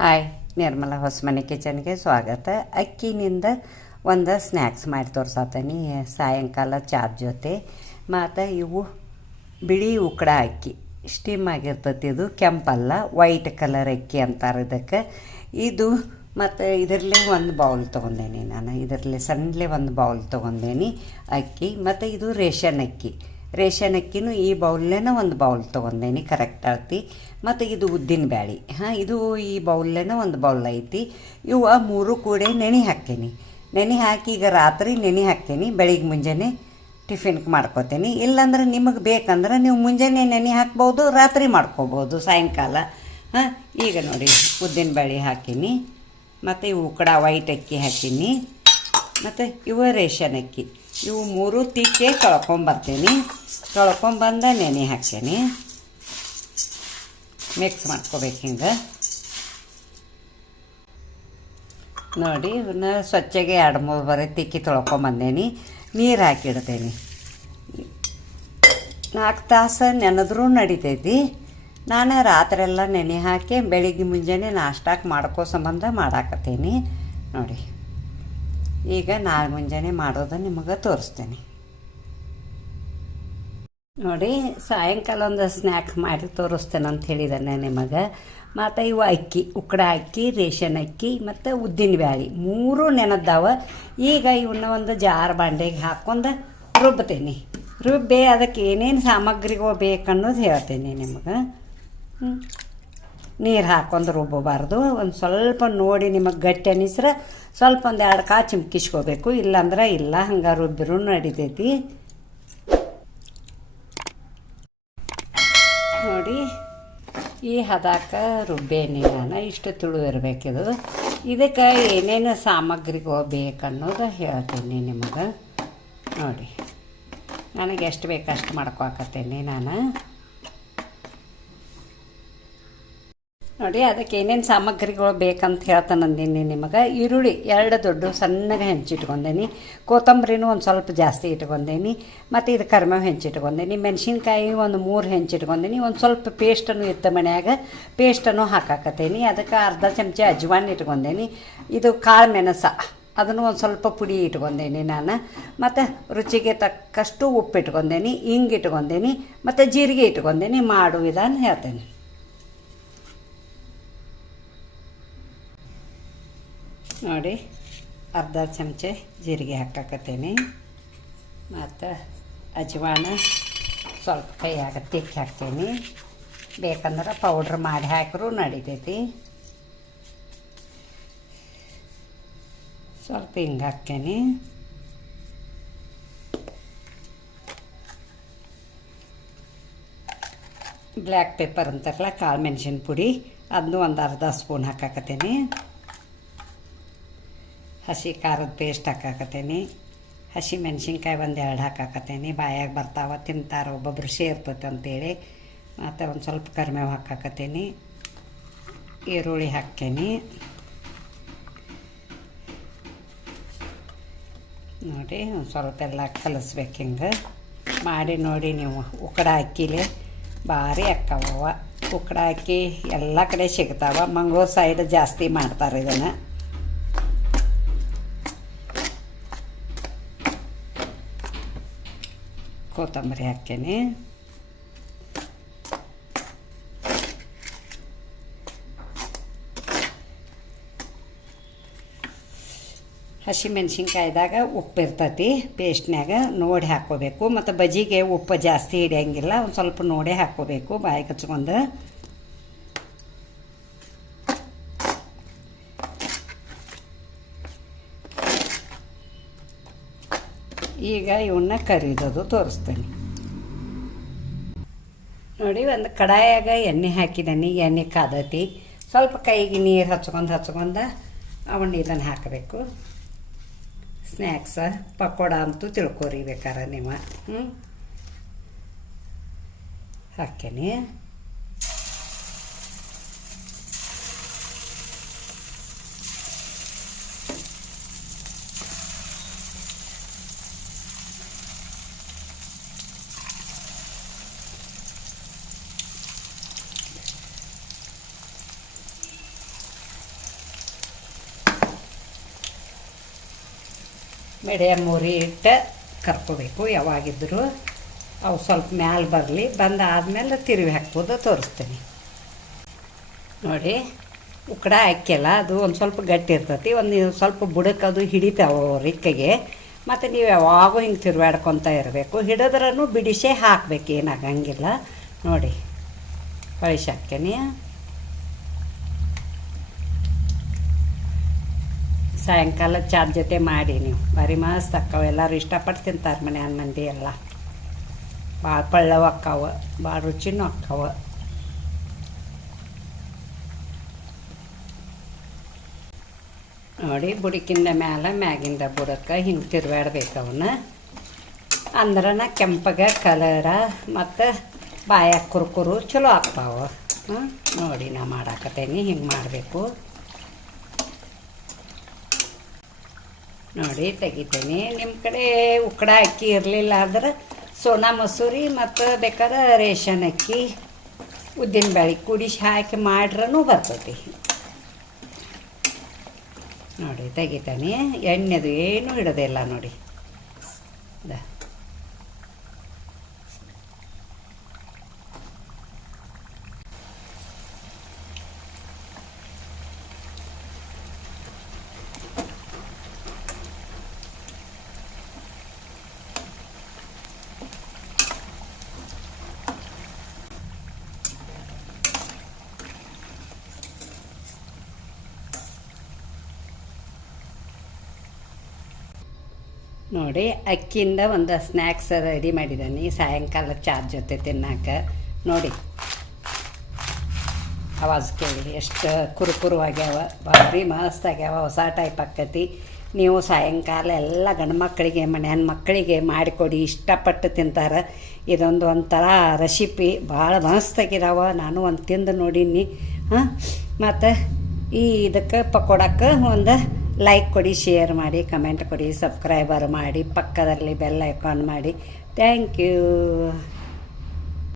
Hi, Nirmala Hosamane ಕಿಚನ್ಗೆ ಸ್ವಾಗತ. ಅಕ್ಕಿನಿಂದ ಒಂದು snacks ಮಾಡಿ ತೋರ್ಸತ್ತೀನಿ ಸಾಯಂಕಾಲ ಚಾದ ಜೊತೆ. ಮತ್ತು ಇವು ಬಿಳಿ ಉಕ್ಕಡ ಅಕ್ಕಿ ಸ್ಟೀಮ್ ಆಗಿರ್ತೈತಿ. ಇದು ಕೆಂಪಲ್ಲ, ವೈಟ್ ಕಲರ್ ಅಕ್ಕಿ ಅಂತಾರೆ ಇದಕ್ಕೆ. ಇದು ಮತ್ತು ಇದರಲ್ಲೇ ಒಂದು ಬೌಲ್ ತೊಗೊಂಡೇನಿ ನಾನು. ಇದರಲ್ಲೇ ಸಣ್ಣಲೇ ಒಂದು ಬೌಲ್ ತೊಗೊಂಡೇನಿ ಅಕ್ಕಿ. ಮತ್ತು ಇದು ರೇಷನ್ ಅಕ್ಕಿನೂ ಈ ಬೌಲ್ಲೇನ ಒಂದು ಬೌಲ್ ತೊಗೊಂಡೇನಿ ಕರೆಕ್ಟ್ ಅಳತಿ. ಮತ್ತು ಇದು ಉದ್ದಿನ ಬ್ಯಾಳೆ, ಇದು ಈ ಬೌಲ್ಲೇನ ಒಂದು ಬೌಲ್ ಐತಿ. ಇವು ಮೂರು ಕೂಡ ನೆನೆ ಹಾಕಿ ಈಗ ರಾತ್ರಿ ನೆನೆ ಹಾಕ್ತೇನೆ, ಬೆಳಿಗ್ಗೆ ಮುಂಜಾನೆ ಟಿಫಿನ್ಗೆ ಮಾಡ್ಕೋತೀನಿ. ಇಲ್ಲಾಂದ್ರೆ ನಿಮಗೆ ಬೇಕಂದ್ರೆ ನೀವು ಮುಂಜಾನೆ ನೆನೆ ಹಾಕ್ಬೋದು, ರಾತ್ರಿ ಮಾಡ್ಕೋಬೋದು ಸಾಯಂಕಾಲ. ಈಗ ನೋಡಿ ಉದ್ದಿನ ಬ್ಯಾಳೆ ಹಾಕೀನಿ, ಮತ್ತು ಇವು ಉಕ್ಕಡ ವೈಟ್ ಅಕ್ಕಿ ಹಾಕೀನಿ, ಮತ್ತು ಇವು ರೇಷನ್ ಅಕ್ಕಿ. ಇವು ಮೂರು ತಿಕ್ಕೆ ತೊಳ್ಕೊಂಬಂದ ನೆನೆ ಹಾಕ್ತೇನೆ. ಮಿಕ್ಸ್ ಮಾಡ್ಕೋಬೇಕು ಹಿಂಗೆ ನೋಡಿ. ಇವನ್ನ ಸ್ವಚ್ಛಗೆ 2-3 ಬಾರಿ ತಿಕ್ಕಿ ತೊಳ್ಕೊಂಬಂದೇನಿ. ನೀರು ಹಾಕಿಡ್ತೇನೆ. 4 ತಾಸು ನೆನೆದ್ರೂ ನಡಿತೈತಿ. ನಾನು ರಾತ್ರೆಲ್ಲ ನೆನೆ ಹಾಕಿ ಬೆಳಿಗ್ಗೆ ಮುಂಜಾನೆ ನಾಷ್ಟಾಕ್ಕೆ ಮಾಡ್ಕೋ ಸಂಬಂಧ ಮಾಡಾಕತ್ತೀನಿ ನೋಡಿ. ಈಗ ನಾಳೆ ಮುಂಜಾನೆ ಮಾಡೋದು ನಿಮಗೆ ತೋರಿಸ್ತೇನೆ ನೋಡಿ. ಸಾಯಂಕಾಲ ಒಂದು ಸ್ನ್ಯಾಕ್ ಮಾಡಿ ತೋರಿಸ್ತೇನೆ ಅಂತ ಹೇಳಿದ್ದಾನೆ ನಿಮಗೆ. ಮತ್ತು ಇವು ಅಕ್ಕಿ, ಉಕ್ಕಡ ಅಕ್ಕಿ, ರೇಷನ್ ಅಕ್ಕಿ ಮತ್ತು ಉದ್ದಿನ ಬ್ಯಾಳೆ ಮೂರು ನೆನೆದ್ದಾವ. ಈಗ ಇವನ್ನ ಒಂದು ಜಾರ್ ಬಾಂಡೆಗೆ ಹಾಕ್ಕೊಂಡು ರುಬ್ಬಿ ಅದಕ್ಕೆ ಏನೇನು ಸಾಮಗ್ರಿಗಳು ಬೇಕನ್ನೋದು ಹೇಳ್ತೇನೆ ನಿಮಗೆ. ನೀರು ಹಾಕ್ಕೊಂಡು ರುಬ್ಬಬಾರ್ದು. ಒಂದು ಸ್ವಲ್ಪ ನೋಡಿ ನಿಮಗೆ ಗಟ್ಟಿ ಅನ್ನಿಸ್ರೆ ಸ್ವಲ್ಪ 1-2 ಕಾಳು ಚಿಮ್ಕಿಸ್ಕೋಬೇಕು, ಇಲ್ಲಾಂದ್ರೆ ಇಲ್ಲ, ಹಂಗೆ ರುಬ್ಬಿರೂ ನಡಿತೈತಿ ನೋಡಿ. ಈ ಹದಕ್ಕೆ ರುಬ್ಬೇನಿ ನಾನು. ಇಷ್ಟು ತುಳು ಇರಬೇಕಿದು. ಇದಕ್ಕೆ ಏನೇನು ಸಾಮಗ್ರಿಗಳು ಬೇಕನ್ನೋದು ಹೇಳ್ತೀನಿ ನಿಮಗೆ ನೋಡಿ. ನನಗೆ ಎಷ್ಟು ಬೇಕು ಅಷ್ಟು ಮಾಡ್ಕೊಳಕತ್ತೇನೆ ನಾನು ನೋಡಿ. ಅದಕ್ಕೆ ಏನೇನು ಸಾಮಗ್ರಿಗಳು ಬೇಕಂತ ಹೇಳ್ತಾನಂದೀನಿ ನಿಮಗೆ. ಈರುಳ್ಳಿ 2 ದೊಡ್ಡ ಸಣ್ಣಗೆ ಹೆಂಚಿಟ್ಕೊಂಡೇನಿ. ಕೊತ್ತಂಬರಿನೂ ಒಂದು ಸ್ವಲ್ಪ ಜಾಸ್ತಿ ಇಟ್ಕೊಂಡೇನಿ. ಮತ್ತು ಇದು ಕರಿಬೇವು ಹೆಂಚಿಟ್ಕೊಂಡೇನಿ. ಮೆಣಸಿನ್ಕಾಯಿ ಒಂದು 3 ಹೆಂಚಿಟ್ಕೊಂಡೇನಿ. ಒಂದು ಸ್ವಲ್ಪ ಪೇಸ್ಟನ್ನು ಇತ್ತು ಮನ್ಯಾಗ, ಪೇಸ್ಟನ್ನು ಹಾಕಾಕತ್ತೇನಿ. ಅದಕ್ಕೆ ಅರ್ಧ ಚಮಚ ಅಜ್ವಾನ್ ಇಟ್ಕೊಂಡೇನಿ. ಇದು ಕಾಳು ಮೆಣಸ ಅದನ್ನು ಒಂದು ಸ್ವಲ್ಪ ಪುಡಿ ಇಟ್ಕೊಂಡೇನಿ ನಾನು. ಮತ್ತು ರುಚಿಗೆ ತಕ್ಕಷ್ಟು ಉಪ್ಪು ಇಟ್ಕೊಂಡೇನಿ, ಹಿಂಗೆ ಇಟ್ಕೊಂಡೇನಿ, ಮತ್ತು ಜೀರಿಗೆ ಇಟ್ಕೊಂಡೇನಿ. ಮಾಡು ವಿಧಾನ ಹೇಳ್ತೇನೆ ನೋಡಿ. ಅರ್ಧ ಚಮಚ ಜೀರಿಗೆ ಹಾಕಾಕತ್ತೇನೆ. ಮತ್ತು ಅಜ್ವಾನ ಸ್ವಲ್ಪ ಕೈಯಾಗ ತಿಕ್ಕಿ ಹಾಕ್ತೇನೆ. ಬೇಕಂದ್ರೆ ಪೌಡ್ರ್ ಮಾಡಿ ಹಾಕಿರೂ ನಡಿತೈತಿ. ಸ್ವಲ್ಪ ಹಿಂಗೆ ಹಾಕ್ತೇನೆ. ಬ್ಲ್ಯಾಕ್ ಪೆಪ್ಪರ್ ಅಂತಾರಲ್ಲ, ಕಾಳು ಮೆಣಸಿನ ಪುಡಿ, ಅದನ್ನೂ ಒಂದು ಅರ್ಧ ಸ್ಪೂನ್ ಹಾಕಾಕತ್ತೇನೆ. ಹಸಿ ಖಾರದ ಪೇಸ್ಟ್ ಹಾಕಾಕತ್ತೇನೆ. ಹಸಿ ಮೆಣಸಿನ್ಕಾಯಿ 1-2 ಹಾಕಾಕತ್ತೇನೆ. ಬಾಯಾಗ ಬರ್ತಾವ, ತಿಂತಾರೆ, ಒಬ್ಬೊಬ್ರು ಸೇರ್ತೈತೆ ಅಂತೇಳಿ. ಮತ್ತು ಒಂದು ಸ್ವಲ್ಪ ಕರಿಬೇವು ಹಾಕಾಕತ್ತೇನೆ. ಈರುಳ್ಳಿ ಹಾಕ್ತೇನೆ ನೋಡಿ. ಒಂದು ಸ್ವಲ್ಪ ಎಲ್ಲ ಕಲಿಸ್ಬೇಕು ಹಿಂಗೆ ಮಾಡಿ ನೋಡಿ. ನೀವು ಉಕ್ಕಡ ಅಕ್ಕಿಲೆ ಭಾರಿ ಅಕ್ಕವ. ಉಕ್ಕಡ ಅಕ್ಕಿ ಎಲ್ಲ ಕಡೆ ಸಿಗ್ತಾವ. ಮಂಗಳೂರು ಸೈಡ್ ಜಾಸ್ತಿ ಮಾಡ್ತಾರೆ ಇದನ್ನು. ಕೊತ್ತಂಬರಿ ಹಾಕ್ತೇನೆ. ಹಸಿ ಮೆಣಸಿನ್ಕಾಯ್ದಾಗ ಉಪ್ಪು ಇರ್ತೈತಿ ಪೇಸ್ಟ್ನ್ಯಾಗ, ನೋಡಿ ಹಾಕ್ಕೋಬೇಕು. ಮತ್ತು ಬಜಿಗೆ ಉಪ್ಪು ಜಾಸ್ತಿ ಹಿಡಿಯಂಗಿಲ್ಲ, ಒಂದು ಸ್ವಲ್ಪ ನೋಡೇ ಹಾಕ್ಕೋಬೇಕು ಬಾಯಿ ಕಚ್ಕೊಂಡು. ಈಗ ಇವನ್ನ ಕರಿದದು ತೋರಿಸ್ತೇನೆ ನೋಡಿ. ಒಂದು ಕಡಾಯಾಗ ಎಣ್ಣೆ ಹಾಕಿದ್ದೀನಿ. ಎಣ್ಣೆ ಕಾದತಿ. ಸ್ವಲ್ಪ ಕೈಗೆ ನೀರು ಹಚ್ಕೊಂಡು ಅವನ್ನ ಇದನ್ನು ಹಾಕಬೇಕು. ಸ್ನ್ಯಾಕ್ಸ ಪಕೋಡ ಅಂತೂ ತಿಳ್ಕೊರಿ ಬೇಕಾರೆ ನೀವು. ಹಾಕ್ತೇನೆ. ಮೀಡಿಯಮ್ ಉರಿ ಇಟ್ಟು ಕರ್ಕೋಬೇಕು. ಯಾವಾಗಿದ್ದರೂ ಅವು ಸ್ವಲ್ಪ ಮ್ಯಾಲೆ ಬರಲಿ, ಬಂದಾದ್ಮೇಲೆ ತಿರುವಿ ಹಾಕ್ಬೋದು, ತೋರಿಸ್ತೀನಿ ನೋಡಿ. ಉಕ್ಕಡ ಹಾಕ್ಯಲ್ಲ ಅದು ಒಂದು ಸ್ವಲ್ಪ ಗಟ್ಟಿ ಇರ್ತೈತಿ, ಒಂದು ಸ್ವಲ್ಪ ಬುಡಕ್ಕೆ ಅದು ಹಿಡಿತಾವೆ ರಿಕ್ಕೆಗೆ. ಮತ್ತು ನೀವು ಯಾವಾಗೂ ಹಿಂಗೆ ತಿರುವಾಡ್ಕೊತ ಇರಬೇಕು, ಹಿಡಿದ್ರೂ ಬಿಡಿಸೇ ಹಾಕ್ಬೇಕು, ಏನಾಗಂಗಿಲ್ಲ ನೋಡಿ. ಕಳಿಸಿ ಹಾಕ್ತೀನಿ. ಸಾಯಂಕಾಲ ಚಾದ ಜೊತೆ ಮಾಡಿ ನೀವು ಭಾರಿ ಮಸ್ತ್ ಅಕ್ಕಾವ. ಎಲ್ಲರೂ ಇಷ್ಟಪಟ್ಟು ತಿಂತಾರೆ ಮನ್ಯಾನ ಮಂದಿ ಎಲ್ಲ. ಭಾಳ ಪಳ್ಳವ ಅಕ್ಕಾವ, ಭಾಳ ರುಚಿನೂ ಅಕ್ಕಾವ. ನೋಡಿ, ಬುಡಕಿಂದ ಮ್ಯಾಲೆ ಮ್ಯಾಗಿಂದ ಬುಡಕ್ಕೆ ಹಿಂಗೆ ತಿರುವಾಡ್ಬೇಕು ಅವನ್ನ. ಅಂದ್ರನ ಕೆಂಪಗೆ ಕಲರ ಮತ್ತು ಬಾಯಾಗ ಕುರುಕುರು ಚಲೋ ಆಗ್ತಾವ. ನೋಡಿ, ನಾ ಮಾಡಾಕತ್ತೇನಿ, ಹಿಂಗೆ ಮಾಡಬೇಕು ನೋಡಿ. ತೆಗಿತೇನೆ. ನಿಮ್ಮ ಕಡೆ ಉಕ್ಕಡ ಅಕ್ಕಿ ಇರಲಿಲ್ಲ ಅಂದ್ರೆ ಸೋನಾ ಮಸೂರಿ ಮತ್ತು ಬೇಕಾದ್ರೆ ರೇಷನ್ ಅಕ್ಕಿ, ಉದ್ದಿನ ಬೇಳೆ ಕುಡಿಸಿ ಹಾಕಿ ಮಾಡ್ರೂ ಬರ್ತೈತಿ ನೋಡಿ. ತೆಗಿತಾನೆ. ಎಣ್ಣೆದು ಏನೂ ಇಡೋದಿಲ್ಲ ನೋಡಿ. ನೋಡಿ, ಅಕ್ಕಿಯಿಂದ ಒಂದು ಸ್ನ್ಯಾಕ್ಸ್ ರೆಡಿ ಮಾಡಿದ್ದಾನೆ ಸಾಯಂಕಾಲ ಚಾದ ಜೊತೆ ತಿನ್ನಾಕ. ನೋಡಿ, ಆವಾಜ್ ಕೇಳಿ ಎಷ್ಟು ಕುರುಕುರುವಾಗ್ಯಾವ, ಭಾರಿ ಮಸ್ತ್ ಆಗ್ಯಾವ. ಹೊಸ ಟೈಪ್ ಆಕ್ಕತಿ. ನೀವು ಸಾಯಂಕಾಲ ಎಲ್ಲ ಗಂಡು ಮಕ್ಕಳಿಗೆ, ಮನ್ಯಾನ ಮಕ್ಕಳಿಗೆ ಮಾಡಿಕೊಡಿ, ಇಷ್ಟಪಟ್ಟು ತಿಂತಾರೆ. ಇದೊಂದು ಒಂಥರ ರೆಸಿಪಿ ಭಾಳ ಮಸ್ತಾಗಿದಾವ. ನಾನು ಒಂದು ತಿಂದು ನೋಡೀನಿ. ಮತ್ತು ಇದಕ್ಕೆ ಪಕೋಡಕ್ಕೆ ಒಂದು ಲೈಕ್ ಕೊಡಿ, ಶೇರ್ ಮಾಡಿ, ಕಮೆಂಟ್ ಕೊಡಿ, ಸಬ್ಸ್ಕ್ರೈಬರ್ ಮಾಡಿ, ಪಕ್ಕದಲ್ಲಿ ಬೆಲ್ ಐಕಾನ್ ಮಾಡಿ. Thank you.